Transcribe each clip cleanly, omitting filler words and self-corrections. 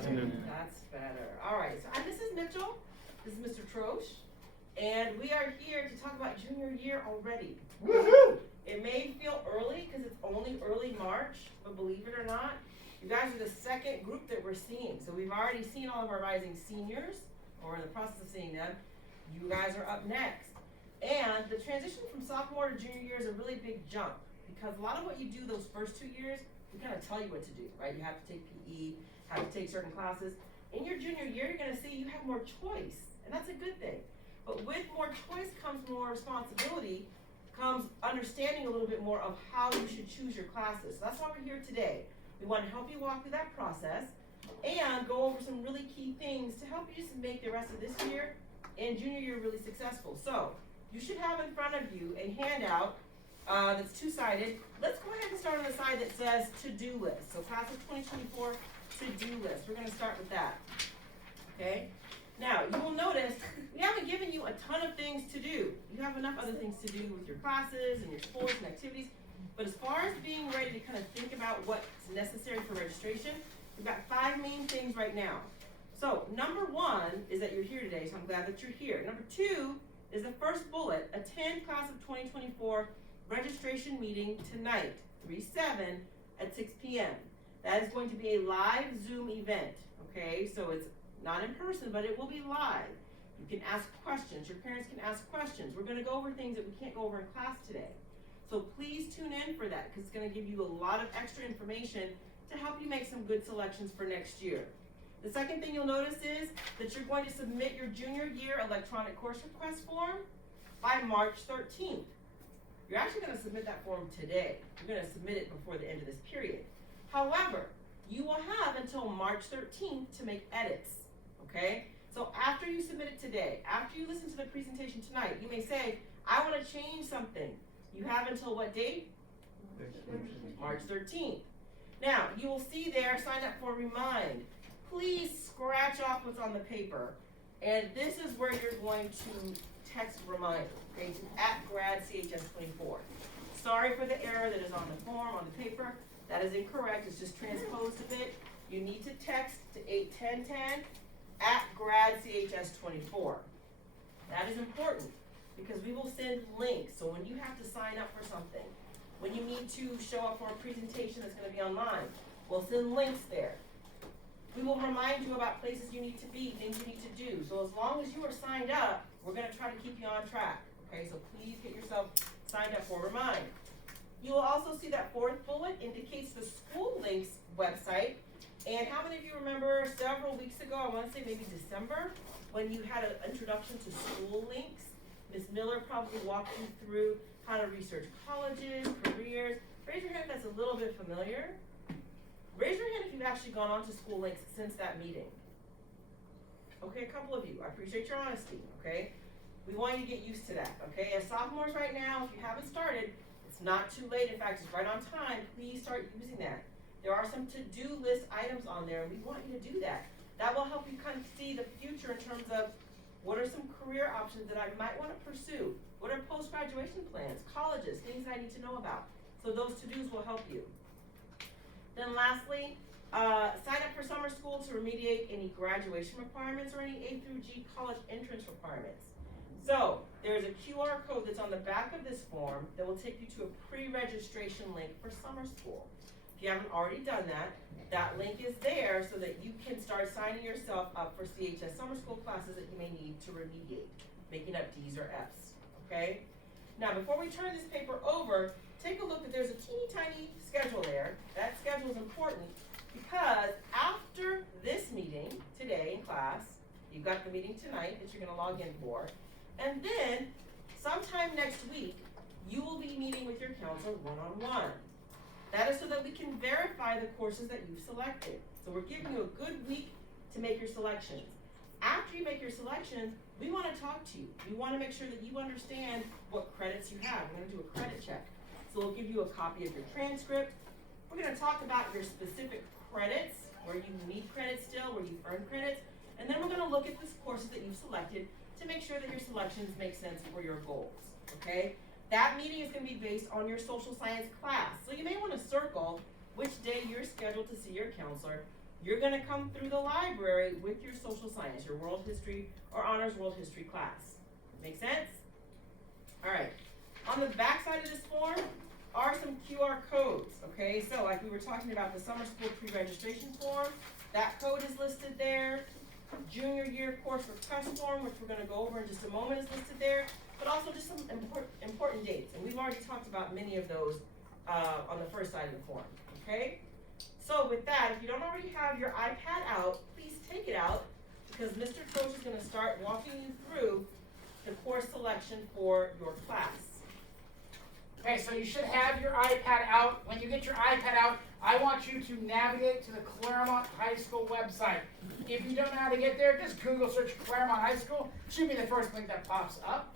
afternoon. That's better. All right, so this is Mitchell. This is Mr. Trosh. And we are here to talk about junior year already. Woohoo! It may feel early because it's only early March, but believe it or not, you guys are the second group that we're seeing. So we've already seen all of our rising seniors, or in the process of seeing them. You guys are up next. And the transition from sophomore to junior year is a really big jump because a lot of what you do those first 2 years, we kind of tell you what to do, right? You have to take PE, have to take certain classes. In your junior year, you're going to see you have more choice, and that's a good thing. But with more choice comes more responsibility, comes understanding a little bit more of how you should choose your classes. So that's why we're here today. We want to help you walk through that process and go over some really key things to help you just make the rest of this year and junior year really successful. So you should have in front of you a handout that's two-sided. Let's go ahead and start on the side that says to-do list. So class of 2024 to-do list. We're going to start with that. Okay? Now, you will notice we haven't given you a ton of things to do. You have enough other things to do with your classes and your sports and activities. But as far as being ready to kind of think about what's necessary for registration, we've got 5 main things right now. So number 1 is that you're here today, so I'm glad that you're here. Number 2 is the first bullet, attend class of 2024 registration meeting tonight, 3/7 at 6 p.m. That is going to be a live Zoom event, okay? So it's not in person, but it will be live. You can ask questions. Your parents can ask questions. We're going to go over things that we can't go over in class today. So please tune in for that because it's going to give you a lot of extra information to help you make some good selections for next year. The second thing you'll notice is that you're going to submit your junior year electronic course request form by March 13th. You're actually going to submit that form today. You're going to submit it before the end of this period. However, you will have until March 13th to make edits, okay? So after you submit it today, after you listen to the presentation tonight, you may say, I want to change something. You have until what date? March 13th. Now, you will see there, sign up for Remind. Please scratch off what's on the paper. And this is where you're going to text Remind, okay, to @gradchs24. Sorry for the error that is on the form, on the paper. That is incorrect. It's just transposed a bit. You need to text to 81010 @gradchs24. That is important because we will send links. So when you have to sign up for something, when you need to show up for a presentation that's going to be online, we'll send links there. We will remind you about places you need to be, things you need to do. So as long as you are signed up, we're going to try to keep you on track. Okay, so please get yourself signed up for Remind. You will also see that 4th bullet indicates the school links website. And how many of you remember several weeks ago, I want to say maybe December, when you had an introduction to school links? Ms. Miller probably walked you through how to research colleges, careers. Raise your hand if that's a little bit familiar. Raise your hand if you've actually gone on to school links since that meeting. Okay, a couple of you. I appreciate your honesty, okay? We want you to get used to that, okay? As sophomores right now, if you haven't started, it's not too late. In fact, it's right on time. Please start using that. There are some to-do list items on there, and we want you to do that. That will help you kind of see the future in terms of what are some career options that I might want to pursue? What are post-graduation plans, colleges, things I need to know about? So those to-dos will help you. Then lastly, sign up for summer school to remediate any graduation requirements or any A through G college entrance requirements. So there's a QR code that's on the back of this form that will take you to a pre-registration link for summer school. If you haven't already done that, that link is there so that you can start signing yourself up for CHS summer school classes that you may need to remediate, making up D's or F's, okay? Now, before we turn this paper over, take a look that there's a teeny tiny schedule there. That schedule is important because after this meeting today in class, you've got the meeting tonight that you're gonna log in for, and then sometime next week, you will be meeting with your counselor one-on-one. That is so that we can verify the courses that you've selected. So we're giving you a good week to make your selections. After you make your selections, we want to talk to you. We want to make sure that you understand what credits you have. We're going to do a credit check. So we'll give you a copy of your transcript. We're going to talk about your specific credits, where you need credits still, where you've earned credits. And then we're going to look at the courses that you've selected to make sure that your selections make sense for your goals, okay? That meeting is going to be based on your social science class. So you may want to circle which day you're scheduled to see your counselor you're gonna come through the library with your social science, your world history or honors world history class. Make sense? All right. On the back side of this form are some QR codes, okay? So like we were talking about the summer school pre-registration form, that code is listed there. Junior year course request form, which we're gonna go over in just a moment, is listed there, but also just some important dates. And we've already talked about many of those on the first side of the form, okay? So with that, if you don't already have your iPad out, please take it out because Mr. Coach is gonna start walking you through the course selection for your class. Okay, so you should have your iPad out. When you get your iPad out, I want you to navigate to the Claremont High School website. If you don't know how to get there, just Google search Claremont High School. It should be the first link that pops up.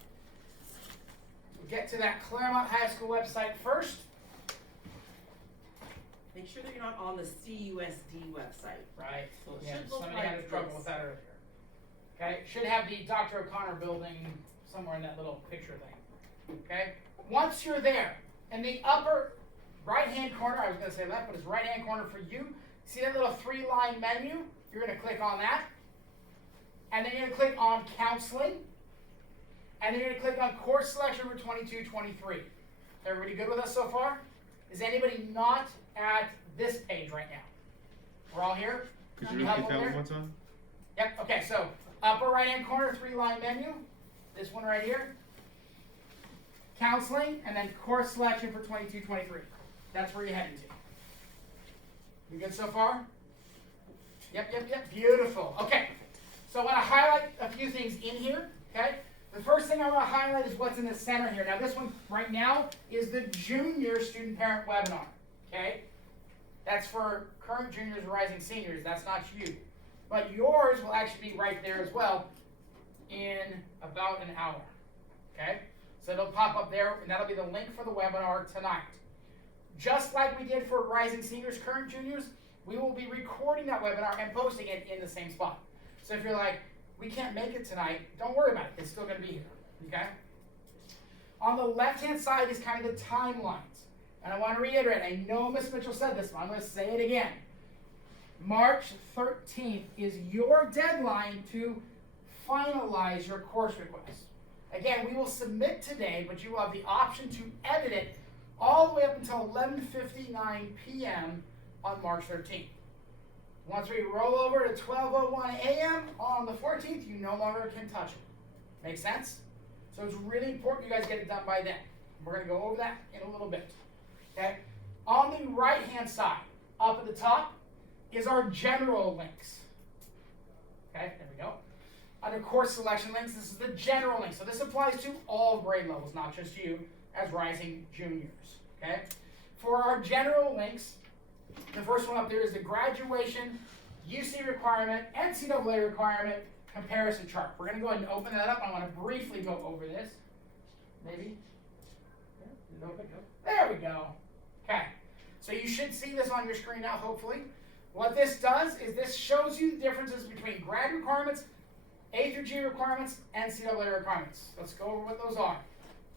We'll get to that Claremont High School website first. Make sure that you're not on the CUSD website. Right. So it Yeah, should look somebody like had trouble this. with that earlier. Okay, should have the Dr. O'Connor building somewhere in that little picture thing. Okay, once you're there, in the upper right-hand corner, I was going to say left, but it's right-hand corner for you. See that little 3-line menu? You're going to click on that. And then you're going to click on Counseling. And then you're going to click on Course Selection for 22-23. Everybody good with us so far? Is anybody not at this page right now? We're all here? Could you repeat that one more time? Yep, okay, so upper right-hand corner, 3-line menu. This one right here. Counseling, and then Course Selection for 22-23. That's where you're heading to. You good so far? Yep. Beautiful. Okay. So I want to highlight a few things in here. Okay. The first thing I want to highlight is what's in the center here. Now this one right now is the junior student parent webinar. Okay. That's for current juniors and rising seniors. That's not you. But yours will actually be right there as well in about an hour. Okay. So it'll pop up there, and that'll be the link for the webinar tonight. Just like we did for rising seniors, current juniors, we will be recording that webinar and posting it in the same spot. So if you're like, we can't make it tonight, don't worry about it. It's still going to be here. Okay? On the left-hand side is kind of the timelines. And I want to reiterate, I know Ms. Mitchell said this, but I'm going to say it again. March 13th is your deadline to finalize your course request. Again, we will submit today, but you will have the option to edit it all the way up until 11:59 p.m. on March 13th. Once we roll over to 12:01 a.m. on the 14th, you no longer can touch it. Make sense? So it's really important you guys get it done by then. We're going to go over that in a little bit. Okay? On the right-hand side, up at the top, is our general links. Okay, there we go. Under course selection links, this is the general link. So this applies to all grade levels, not just you as rising juniors. Okay? For our general links, the first one up there is the graduation UC requirement, NCAA requirement comparison chart. We're going to go ahead and open that up. I want to briefly go over this. Maybe? Yeah, there we go. Okay. So you should see this on your screen now, hopefully. What this does is this shows you the differences between grad requirements, A through G requirements, NCAA requirements. Let's go over what those are.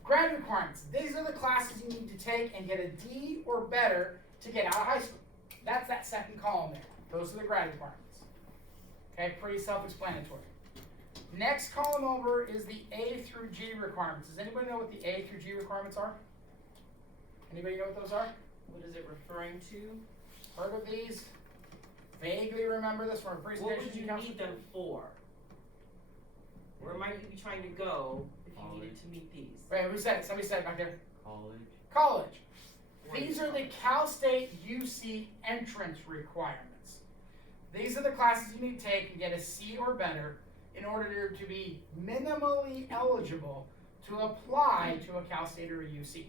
Grad requirements. These are the classes you need to take and get a D or better to get out of high school. That's that second column there. Those are the grad requirements. Okay, pretty self-explanatory. Next column over is the A through G requirements. Does anybody know what the A through G requirements are? Anybody know what those are? What is it referring to? Heard of these? Vaguely remember this from a presentation. What would you need them for? Where might you be trying to go if you needed to meet these? Wait, who said it? Somebody said it back there. College. These are the Cal State UC entrance requirements. These are the classes you need to take and get a C or better in order to be minimally eligible to apply to a Cal State or a UC.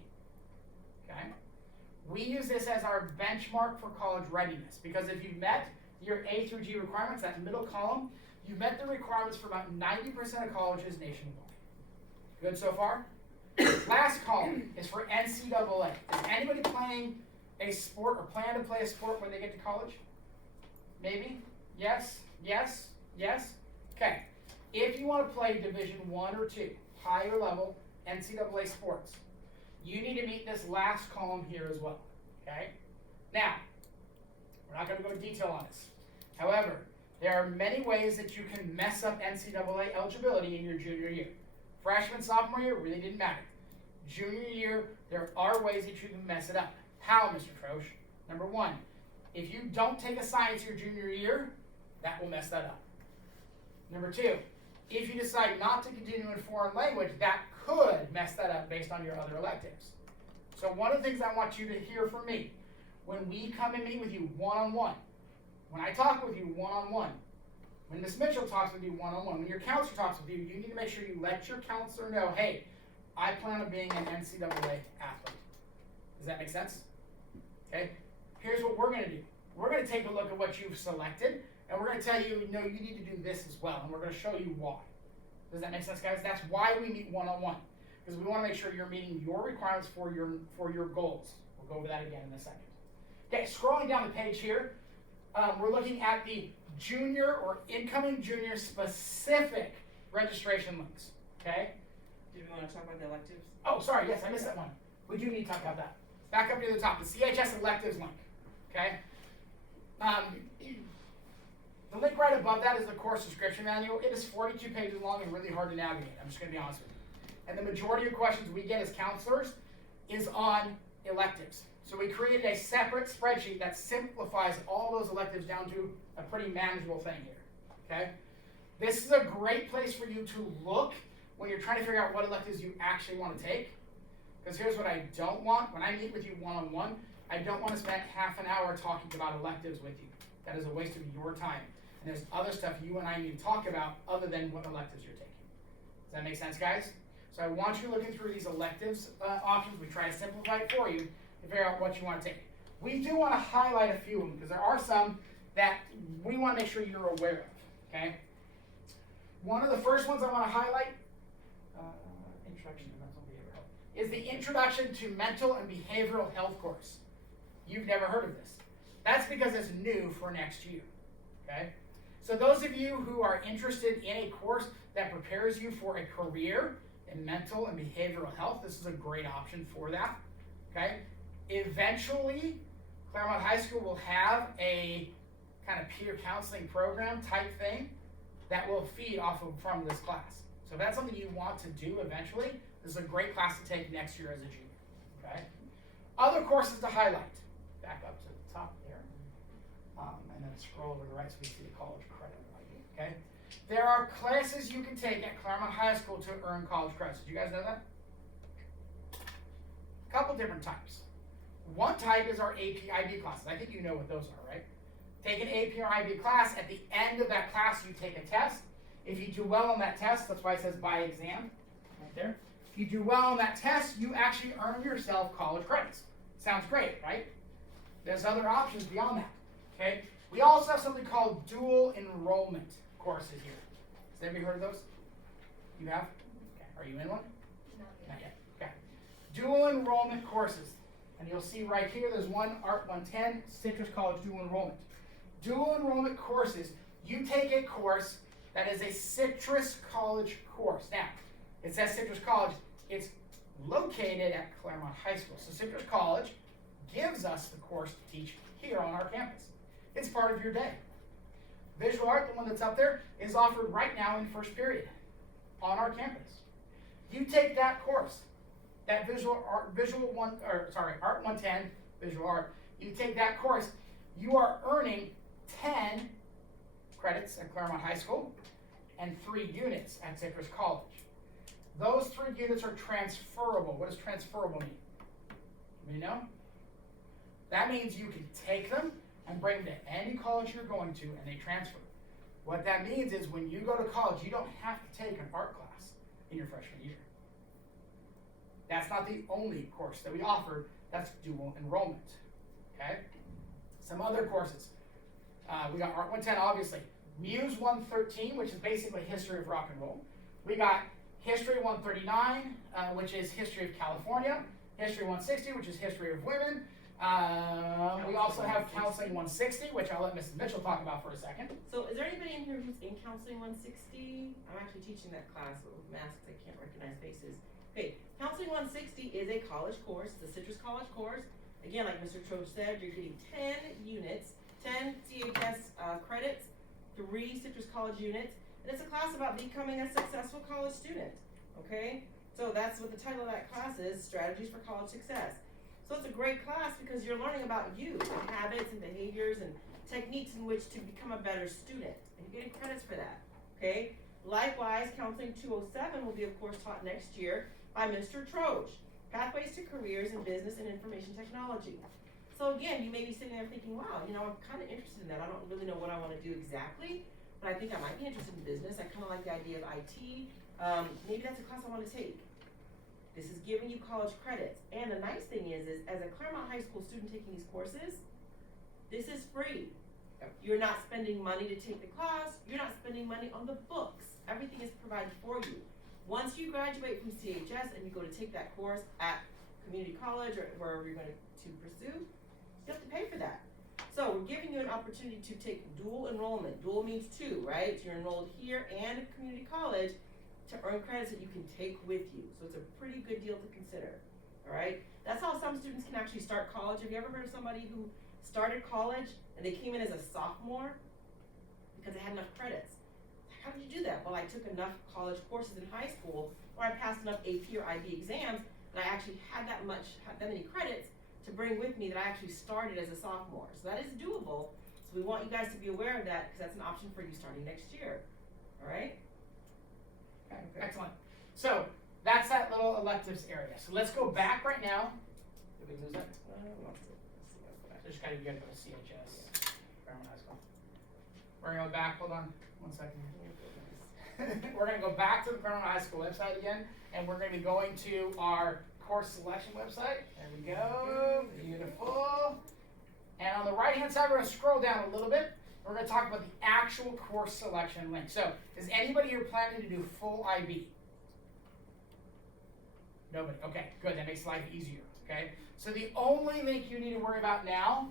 Okay? We use this as our benchmark for college readiness because if you've met your A through G requirements, that middle column, you've met the requirements for about 90% of colleges nationwide. Good so far? Last column is for NCAA. Is anybody playing a sport or plan to play a sport when they get to college? Maybe? Yes? Yes? Yes? Okay. If you want to play Division I or II, higher level NCAA sports, you need to meet this last column here as well. Okay? Now, we're not going to go into detail on this. However, there are many ways that you can mess up NCAA eligibility in your junior year. Freshman, sophomore year really didn't matter. Junior year, there are ways that you can mess it up. How, Mr. Troche? Number one, if you don't take a science your junior year, that will mess that up. Number two, if you decide not to continue in foreign language, that could mess that up based on your other electives. So one of the things I want you to hear from me, when we come and meet with you one-on-one, when I talk with you one-on-one, when Ms. Mitchell talks with you one-on-one, when your counselor talks with you, you need to make sure you let your counselor know, hey, I plan on being an NCAA athlete. Does that make sense? Okay? Here's what we're going to do. We're going to take a look at what you've selected, and we're going to tell you, no, you need to do this as well, and we're going to show you why. Does that make sense, guys? That's why we meet one-on-one, because we want to make sure you're meeting your requirements for your goals. We'll go over that again in a second. Okay, scrolling down the page here, we're looking at the junior or incoming junior specific registration links. Okay? Do we want to talk about the electives? Oh, sorry, yes, I missed that one. We do need to talk about that. Back up to the top, the CHS electives link. Okay? The link right above that is the course description manual. It is 42 pages long and really hard to navigate. I'm just going to be honest with you. And the majority of questions we get as counselors is on electives. So we created a separate spreadsheet that simplifies all those electives down to a pretty manageable thing here. Okay? This is a great place for you to look when you're trying to figure out what electives you actually want to take. Because here's what I don't want. When I meet with you one-on-one, I don't want to spend half an hour talking about electives with you. That is a waste of your time. And there's other stuff you and I need to talk about other than what electives you're taking. Does that make sense, guys? So I want you looking through these electives options. We try to simplify it for you to figure out what you want to take. We do want to highlight a few of them because there are some that we want to make sure you're aware of. Okay? One of the first ones I want to highlight, Introduction to Mental and Behavioral Health, is the Introduction to Mental and Behavioral Health course. You've never heard of this. That's because it's new for next year. Okay? So those of you who are interested in a course that prepares you for a career in mental and behavioral health, this is a great option for that. Okay? Eventually, Claremont High School will have a kind of peer counseling program type thing that will feed off of from this class. So if that's something you want to do eventually, this is a great class to take next year as a junior. Okay? Other courses to highlight. Back up to the top there. And then scroll over to the right so we see the college credit value. Okay? There are classes you can take at Claremont High School to earn college credits. Did you guys know that? A couple different types. One type is our AP IB classes. I think you know what those are, right? Take an AP or IB class. At the end of that class, you take a test. If you do well on that test, that's why it says by exam, right there. If you do well on that test, you actually earn yourself college credits. Sounds great, right? There's other options beyond that, okay? We also have something called dual enrollment courses here. Has anybody heard of those? You have? Okay. Are you in one? Not yet. Okay. Dual enrollment courses. And you'll see right here, there's one, Art 110, Citrus College Dual Enrollment. Dual enrollment courses, you take a course that is a Citrus College course. Now, it says Citrus College, it's located at Claremont High School. So Citrus College gives us the course to teach here on our campus. It's part of your day. Visual art, the one that's up there, is offered right now in first period on our campus. You take that course, that Art 110, visual art, you take that course, you are earning 10 credits at Claremont High School and 3 units at Citrus College. Those 3 units are transferable. What does transferable mean? You know? That means you can take them and bring them to any college you're going to and they transfer. What that means is when you go to college, you don't have to take an art class in your freshman year. That's not the only course that we offer. That's dual enrollment. Okay? Some other courses. We got Art 110, obviously. Muse 113, which is basically history of rock and roll. We got History 139, which is history of California. History 160, which is history of women. We also have Counseling 160, which I'll let Mrs. Mitchell talk about for a second. So is there anybody in here who's in Counseling 160? I'm actually teaching that class, but with masks I can't recognize faces. Okay, Counseling 160 is a college course, the Citrus College course. Again, like Mr. Troche said, you're getting 10 units, 10 CHS credits, 3 Citrus College units, and it's a class about becoming a successful college student, okay? So that's what the title of that class is, Strategies for College Success. So it's a great class because you're learning about you, and habits and behaviors and techniques in which to become a better student, and you're getting credits for that, okay? Likewise, Counseling 207 will be, of course, taught next year by Mr. Troge, Pathways to Careers in Business and Information Technology. So again, you may be sitting there thinking, wow, you know, I'm kind of interested in that. I don't really know what I want to do exactly, but I think I might be interested in business. I kind of like the idea of IT. Maybe that's a class I want to take. This is giving you college credits. And the nice thing is as a Claremont High School student taking these courses, this is free. You're not spending money to take the class. You're not spending money on the books. Everything is provided for you. Once you graduate from CHS and you go to take that course at community college or wherever you're going to pursue, you have to pay for that. So we're giving you an opportunity to take dual enrollment. Dual means 2, right? So you're enrolled here and at community college to earn credits that you can take with you. So it's a pretty good deal to consider, all right? That's how some students can actually start college. Have you ever heard of somebody who started college and they came in as a sophomore because they had enough credits? How did you do that? Well, I took enough college courses in high school, or I passed enough AP or IB exams that I actually had that many credits to bring with me that I actually started as a sophomore. So that is doable. So we want you guys to be aware of that because that's an option for you starting next year. All right? Okay, excellent. So that's that little electives area. So let's go back right now. Did we lose that? Lost it. Let's see, let's go back. Just gotta go to CHS. Claremont High School. We're gonna go back. Hold on 1 second. We're gonna go back to the Claremont High School website again, and we're gonna be going to our course selection website. There we go. Beautiful. And on the right-hand side, we're gonna scroll down a little bit. We're gonna talk about the actual course selection link. So, is anybody here planning to do full IB? Nobody. Okay, good. That makes life easier. Okay. So the only link you need to worry about now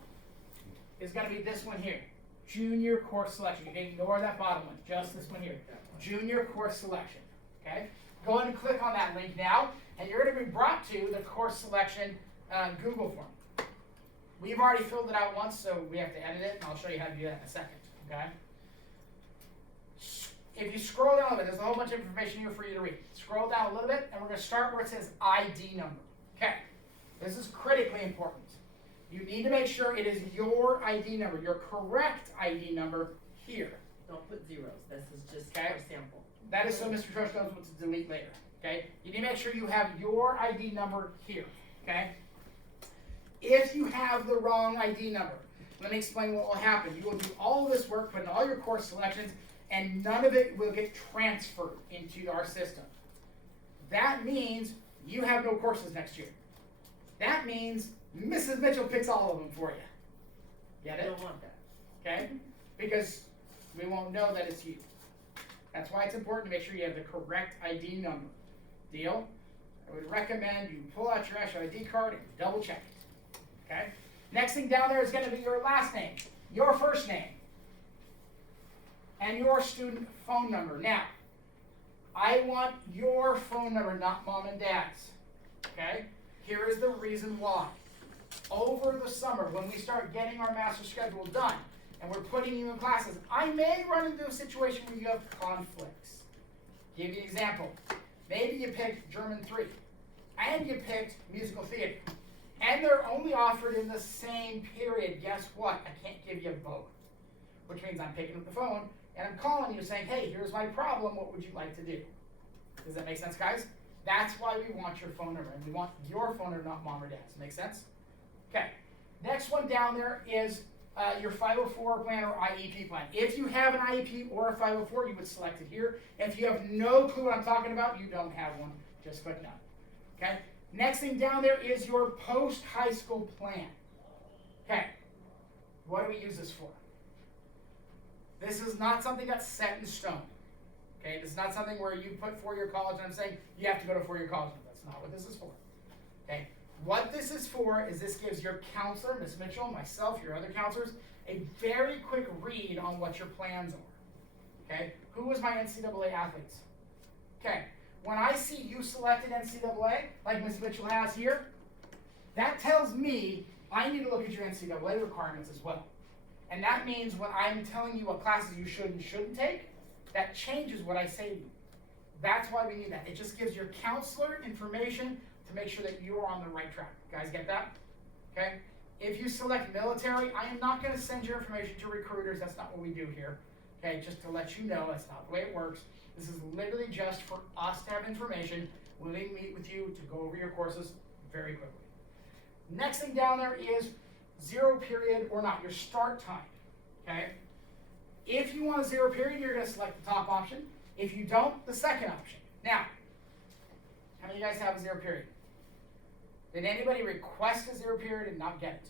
is gonna be this one here. Junior course selection. You can ignore that bottom one. Just this one here. Junior course selection. Okay. Go ahead and click on that link now, and you're going to be brought to the course selection Google form. We've already filled it out once, so we have to edit it, and I'll show you how to do that in a second. Okay. If you scroll down a bit, there's a whole bunch of information here for you to read. Scroll down a little bit, and we're going to start where it says ID number. Okay. This is critically important. You need to make sure it is your ID number, your correct ID number here. Don't put zeros. This is just Okay. for sample. That is so Mr. Trush knows what to delete later. Okay? You need to make sure you have your ID number here. Okay? If you have the wrong ID number, let me explain what will happen. You will do all this work, put in all your course selections, and none of it will get transferred into our system. That means you have no courses next year. That means Mrs. Mitchell picks all of them for you. Get I it? don't want that. Okay? Because we won't know that it's you. That's why it's important to make sure you have the correct ID number. Deal? I would recommend you pull out your actual ID card and double check it. Okay? Next thing down there is going to be your last name, your first name, and your student phone number. Now, I want your phone number, not mom and dad's. Okay? Here is the reason why. Over the summer, when we start getting our master schedule done, and we're putting you in classes, I may run into a situation where you have conflicts. Give you an example. Maybe you picked German 3, and you picked musical theater, and they're only offered in the same period. Guess what? I can't give you both. Which means I'm picking up the phone, and I'm calling you saying, hey, here's my problem, what would you like to do? Does that make sense, guys? That's why we want your phone number, and we want your phone number, not mom or dad's. Make sense? Okay. Next one down there is your 504 plan or IEP plan. If you have an IEP or a 504, you would select it here. If you have no clue what I'm talking about, you don't have one. Just click no. Okay? Next thing down there is your post-high school plan. Okay. What do we use this for? This is not something that's set in stone. Okay? This is not something where you put four-year college and I'm saying you have to go to four-year college. That's not what this is for. Okay? What this is for is this gives your counselor, Ms. Mitchell, myself, your other counselors, a very quick read on what your plans are. Okay? Who was my NCAA athletes? Okay. When I see you selected NCAA, like Ms. Mitchell has here, that tells me I need to look at your NCAA requirements as well. And that means when I'm telling you what classes you should and shouldn't take, that changes what I say to you. That's why we need that. It just gives your counselor information to make sure that you're on the right track. Guys get that? Okay? If you select military, I am not going to send your information to recruiters. That's not what we do here. Okay, just to let you know, that's not the way it works. This is literally just for us to have information. We'll meet with you to go over your courses very quickly. Next thing down there is 0 period or not, your start time. Okay? If you want a 0 period, you're going to select the top option. If you don't, the second option. Now, how many of you guys have a 0 period? Did anybody request a 0 period and not get it?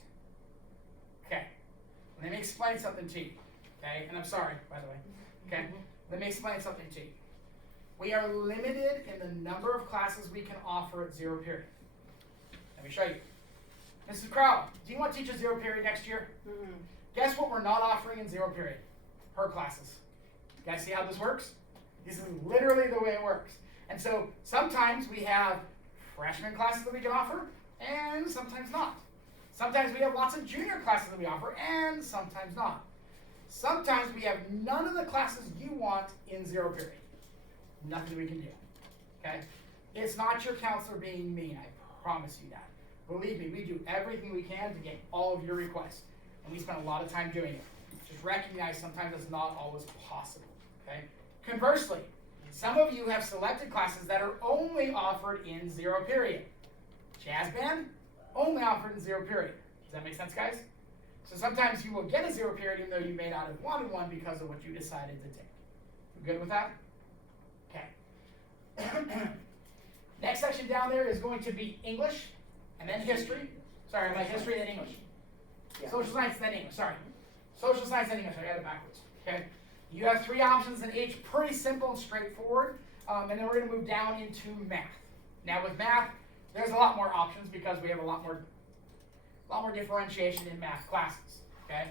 Okay. Let me explain something to you. Okay? And I'm sorry, by the way. Okay? Let me explain something to you. We are limited in the number of classes we can offer at 0 period. Let me show you. Mrs. Crowell, do you want to teach a 0 period next year? Mm-hmm. Guess what we're not offering in 0 period? Her classes. You guys see how this works? This is literally the way it works. And so sometimes we have freshman classes that we can offer, and sometimes not. Sometimes we have lots of junior classes that we offer, and sometimes not. Sometimes we have none of the classes you want in 0 period. Nothing we can do. Okay? It's not your counselor being mean, I promise you that. Believe me, we do everything we can to get all of your requests, and we spend a lot of time doing it. Just recognize sometimes it's not always possible. Okay? Conversely, some of you have selected classes that are only offered in 0 period. Jazz band, only offered in 0 period. Does that make sense, guys? So sometimes you will get a 0 period even though you may not have wanted one because of what you decided to take. You good with that? Okay. Next section down there is going to be English and then history. Sorry, my history and English. Yeah. Social science and then English, sorry. Social science and English, I got it backwards. Okay. You have 3 options in each, pretty simple and straightforward. And then we're going to move down into math. Now with math, there's a lot more options because we have a lot more differentiation in math classes. Okay,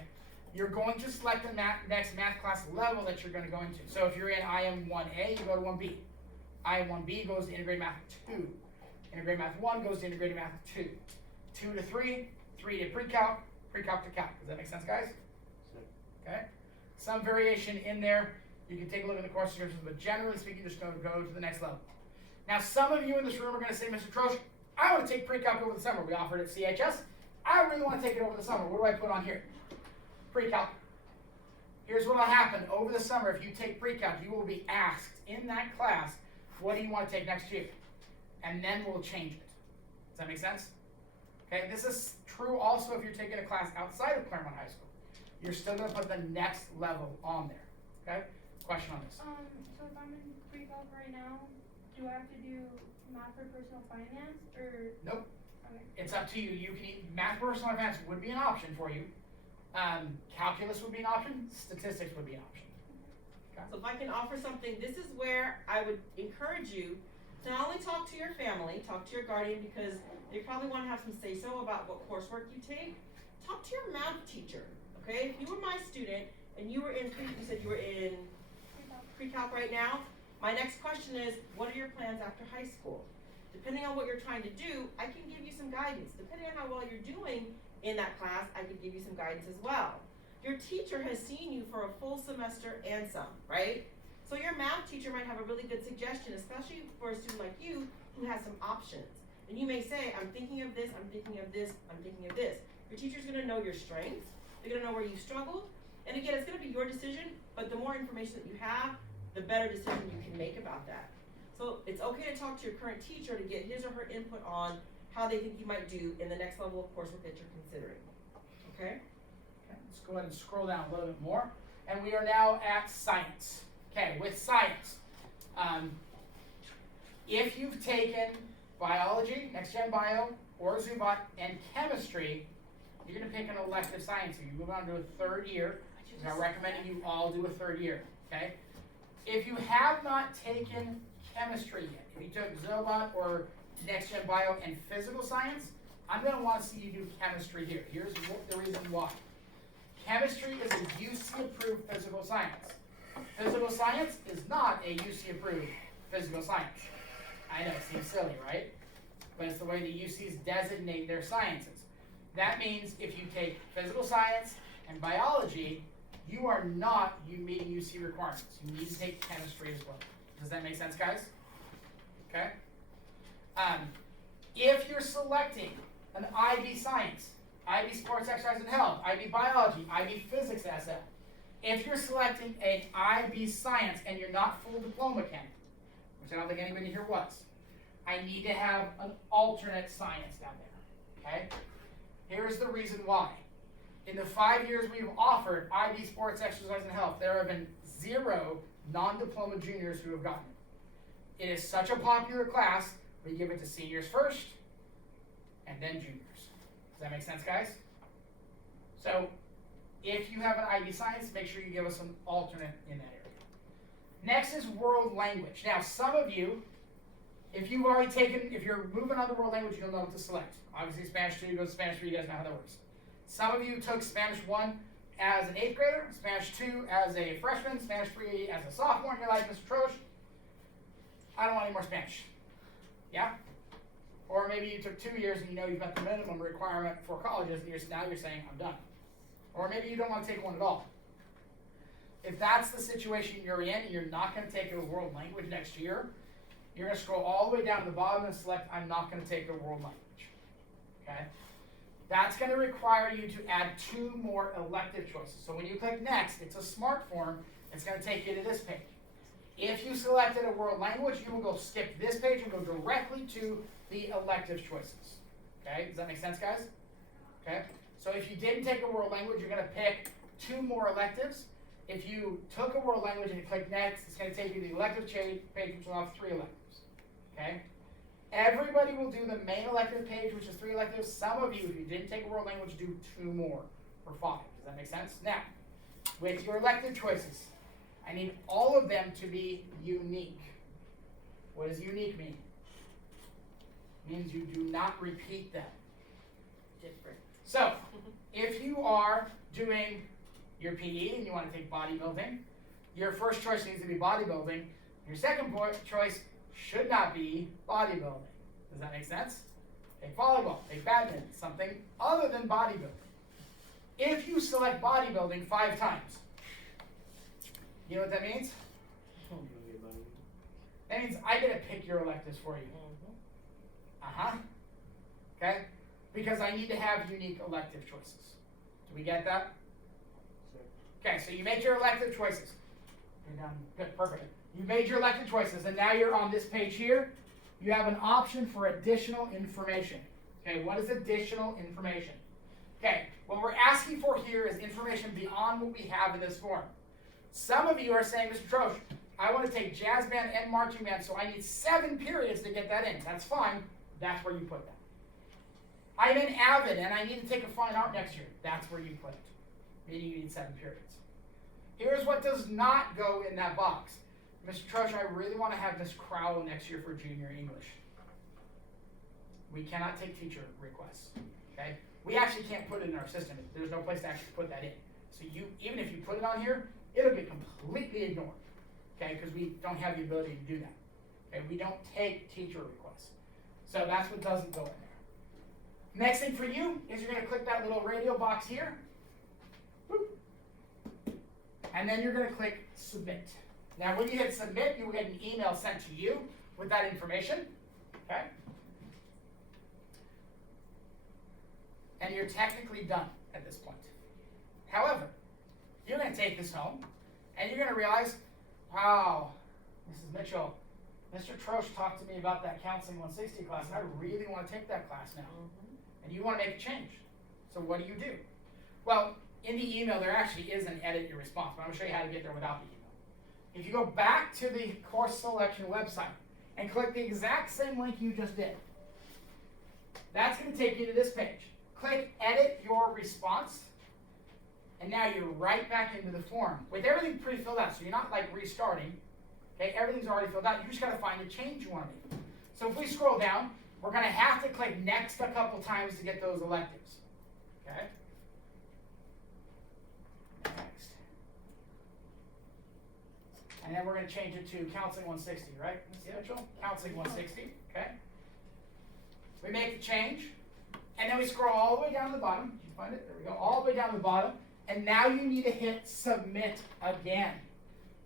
you're going to select the next math class level that you're going to go into. So if you're in IM1A, you go to 1B. IM1B goes to Integrated Math 2. Integrated Math 1 goes to Integrated Math 2. 2 to 3, 3 to pre-calc, pre-calc to calc. Does that make sense, guys? Okay. Some variation in there. You can take a look at the course descriptions, but generally speaking, just going to go to the next level. Now, some of you in this room are going to say, Mr. Trosh, I want to take pre-calc over the summer. We offered it at CHS. I really want to take it over the summer. What do I put on here? Pre-calc. Here's what will happen over the summer. If you take pre-calc, you will be asked in that class, what do you want to take next year? And then we'll change it. Does that make sense? Okay, this is true also if you're taking a class outside of Claremont High School. You're still going to put the next level on there. Okay? Question on this? So if I'm in pre-calc right now, do I have to do math for personal finance or? Nope. Okay. It's up to you. You can math personal finance would be an option for you. Calculus would be an option. Statistics would be an option. Okay. So if I can offer something, this is where I would encourage you to not only talk to your family, talk to your guardian because they probably want to have some say-so about what coursework you take. Talk to your math teacher, okay? If you were my student and you were in, you said you were in pre-calc right now, my next question is, what are your plans after high school? Depending on what you're trying to do, I can give you some guidance. Depending on how well you're doing in that class, I could give you some guidance as well. Your teacher has seen you for a full semester and some, right? So your math teacher might have a really good suggestion, especially for a student like you who has some options. And you may say, I'm thinking of this, I'm thinking of this, I'm thinking of this. Your teacher's gonna know your strengths, they're gonna know where you struggled, and again, it's gonna be your decision, but the more information that you have, the better decision you can make about that. So it's okay to talk to your current teacher to get his or her input on how they think you might do in the next level of coursework that you're considering, okay? Okay, let's go ahead and scroll down a little bit more. And we are now at science. Okay, with science. If you've taken biology, next gen bio, or Zubot, and chemistry, you're going to pick an elective science. You move on to a 3rd year. I'm recommending you all do a 3rd year. Okay? If you have not taken chemistry yet, if you took Zobot or next gen bio and physical science, I'm going to want to see you do chemistry here. Here's the reason why. Chemistry is a UC approved physical science. Physical science is not a UC approved physical science. I know, it seems silly, right? But it's the way the UCs designate their sciences. That means if you take physical science And biology, you are not meeting UC requirements. You need to take chemistry as well. Does that make sense, guys? Okay. If you're selecting an IB Science, IB Sports, Exercise, and Health, IB Biology, IB Physics SL, if you're selecting an IB Science and you're not full diploma candidate, which I don't think anybody here was, I need to have an alternate science down there, okay? Here's the reason why. In the 5 years we've offered IB Sports, Exercise, and Health, there have been 0 non-diploma juniors who have gotten it. It is such a popular class, we give it to seniors first, and then juniors. Does that make sense, guys? So, if you have an IB Science, make sure you give us an alternate in that area. Next is world language. Now, some of you, if you've already taken, if you're moving on to world language, you'll know what to select. Obviously, Spanish 2 goes to Spanish 3, you guys know how that works. Some of you took Spanish 1 as an 8th grader, Spanish 2 as a freshman, Spanish 3 as a sophomore, and you're like, Mr. Troche, I don't want any more Spanish. Yeah? Or maybe you took 2 years and you know you've met the minimum requirement for colleges, and now you're saying, I'm done. Or maybe you don't want to take one at all. If that's the situation you're in and you're not going to take a world language next year, you're going to scroll all the way down to the bottom and select, I'm not going to take a world language. Okay? That's going to require you to add 2 more elective choices. So when you click next, it's a smart form, it's going to take you to this page. If you selected a world language, you will go skip this page and go directly to the elective choices. Okay, does that make sense, guys? Okay, so if you didn't take a world language, you're going to pick 2 more electives. If you took a world language and you click next, it's going to take you to the elective page, which will have 3 electives. Okay, everybody will do the main elective page, which is 3 electives. Some of you, if you didn't take a world language, do 2 more for 5. Does that make sense? Now, with your elective choices, I need all of them to be unique. What does unique mean? It means you do not repeat them. Different. So, if you are doing your PE and you want to take bodybuilding, your first choice needs to be bodybuilding. Your second choice should not be bodybuilding. Does that make sense? Take volleyball, take badminton, something other than bodybuilding. If you select bodybuilding 5 times, you know what that means? That means I get to pick your electives for you. Okay? Because I need to have unique elective choices. Do we get that? Okay, so you make your elective choices. You're done. Good, perfect. You made your elective choices, and now you're on this page here. You have an option for additional information. Okay, what is additional information? Okay, what we're asking for here is information beyond what we have in this form. Some of you are saying, Mr. Troche, I want to take jazz band and marching band, so I need 7 periods to get that in. That's fine. That's where you put that. I'm in Avid, and I need to take a fine art next year. That's where you put it. Meaning you need 7 periods. Here's what does not go in that box. Mr. Troche, I really want to have Miss Crowell next year for junior English. We cannot take teacher requests. Okay? We actually can't put it in our system. There's no place to actually put that in. So even if you put it on here, it'll get completely ignored. Okay? Because we don't have the ability to do that. Okay? We don't take teacher requests. So that's what doesn't go in there. Next thing for you is you're going to click that little radio box here. And then you're going to click submit. Now when you hit submit, you will get an email sent to you with that information. Okay? And you're technically done at this point. However, you're going to take this home and you're going to realize, wow, Mrs. Mitchell, Mr. Troche talked to me about that Counseling 160 class, and I really want to take that class now. And you want to make a change. So what do? Well, in the email, there actually is an edit your response, but I'm going to show you how to get there without the email. If you go back to the course selection website and click the exact same link you just did, that's going to take you to this page. Click edit your response, and now you're right back into the form with everything pre-filled out, so you're not like restarting. Okay, everything's already filled out. You just got to find a change you want to make. So if we scroll down, we're going to have to click next a couple times to get those electives. Okay? Next. And then we're going to change it to Counseling 160, right, Ms. Mitchell? Counseling 160, okay? We make the change, and then we scroll all the way down to the bottom. Did you find it? There we go. All the way down to the bottom, And now you need to hit submit again.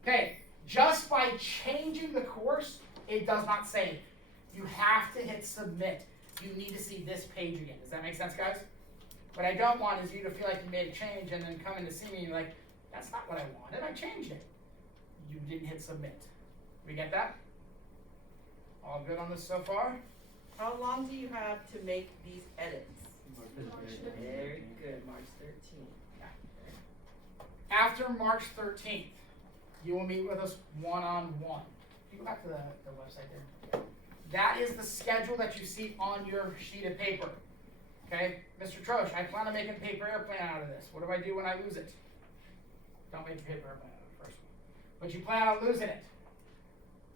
Okay, just by changing the course, it does not save. You have to hit submit. You need to see this page again. Does that make sense, guys? What I don't want is you to feel like you made a change and then come in to see me and you're like, that's not what I wanted, I changed it. You didn't hit submit. We get that? All good on this so far? How long do you have to make these edits? Very good, March 13th. After March 13th, you will meet with us one-on-one. You go back to the website there. That is the schedule that you see on your sheet of paper. Okay, Mr. Trosh, I plan on making a paper airplane out of this. What do I do when I lose it? Don't make a paper airplane out of the first one. But you plan on losing it.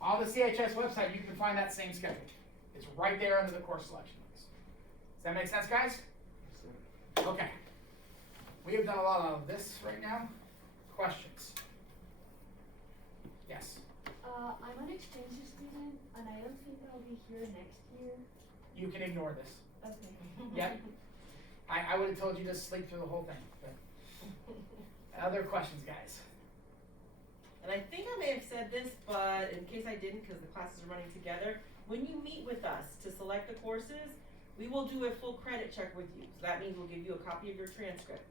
On the CHS website, you can find that same schedule. It's right there under the course selection list. Does that make sense, guys? Okay. We have done a lot of this right now. Questions? Yes. I'm an exchange student, and I don't think I'll be here next year. You can ignore this. Okay. Yep. I would have told you to sleep through the whole thing. But other questions, guys? And I think I may have said this, but in case I didn't, because the classes are running together, when you meet with us to select the courses, we will do a full credit check with you. So that means we'll give you a copy of your transcript.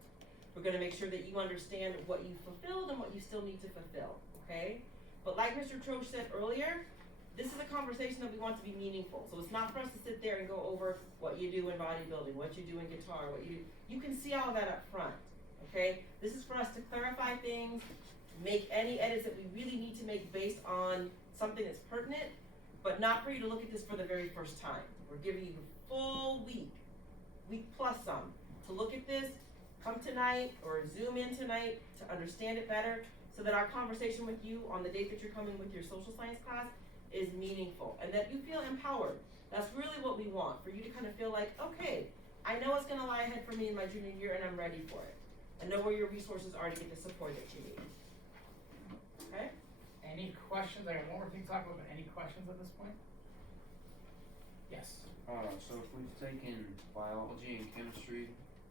We're going to make sure that you understand what you fulfilled and what you still need to fulfill, okay? But like Mr. Troche said earlier, this is a conversation that we want to be meaningful. So it's not for us to sit there and go over what you do in bodybuilding, what you do in guitar, what you do. You can see all of that up front, okay? This is for us to clarify things, make any edits that we really need to make based on something that's pertinent, but not for you to look at this for the very first time. We're giving you the full week plus some, to look at this, come tonight or Zoom in tonight to understand it better so that our conversation with you on the date that you're coming with your social science class is meaningful and that you feel empowered. That's really what we want, for you to kind of feel like, okay, I know what's gonna lie ahead for me in my junior year and I'm ready for it. And know where your resources are to get the support that you need. Okay? Any questions? I got one more thing to talk about, but any questions at this point? Yes. So if we've taken biology and chemistry,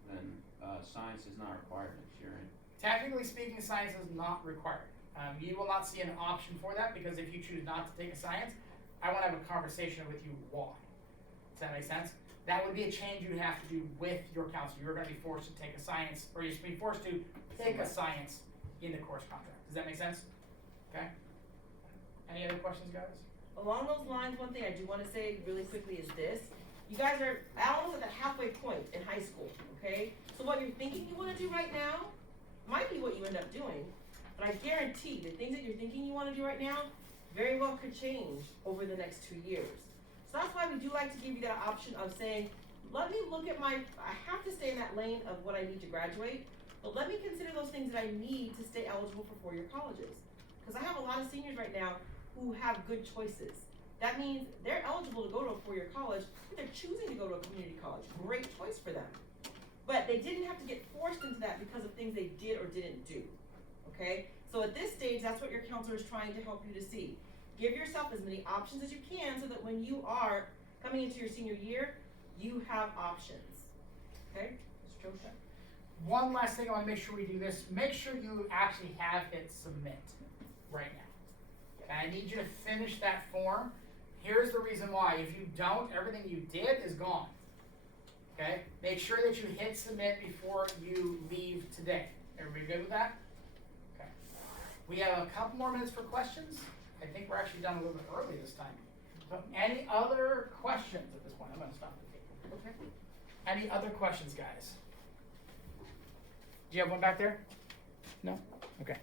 then science is not required next year, right? Technically speaking, science is not required. You will not see an option for that because if you choose not to take a science, I want to have a conversation with you why. Does that make sense? That would be a change you have to do with your counselor. You're going to be forced to take a science, or you're be forced to pick a science in the course contract. Does that make sense? Okay. Any other questions, guys? Along those lines, one thing I do want to say really quickly is this. You guys are almost at the halfway point in high school, okay? So what you're thinking you want to do right now might be what you end up doing, but I guarantee the things that you're thinking you want to do right now very well could change over the next 2 years. So that's why we do like to give you that option of saying, let me look at I have to stay in that lane of what I need to graduate, but let me consider those things that I need to stay eligible for four-year colleges. Because I have a lot of seniors right now who have good choices. That means they're eligible to go to a four-year college, but they're choosing to go to a community college. Great choice for them. But they didn't have to get forced into that because of things they did or didn't do, okay? So at this stage, that's what your counselor is trying to help you to see. Give yourself as many options as you can so that when you are coming into your senior year, you have options, okay? Mr. Joshua? One last thing I want to make sure we do this. Make sure you actually have hit submit right now. Okay, I need you to finish that form. Here's the reason why. If you don't, everything you did is gone. Okay? Make sure that you hit submit before you leave today. Everybody good with that? Okay. We have a couple more minutes for questions. I think we're actually done a little bit early this time. So any other questions at this point? I'm going to stop the tape. Okay. Any other questions, guys? Do you have one back there? No? Okay.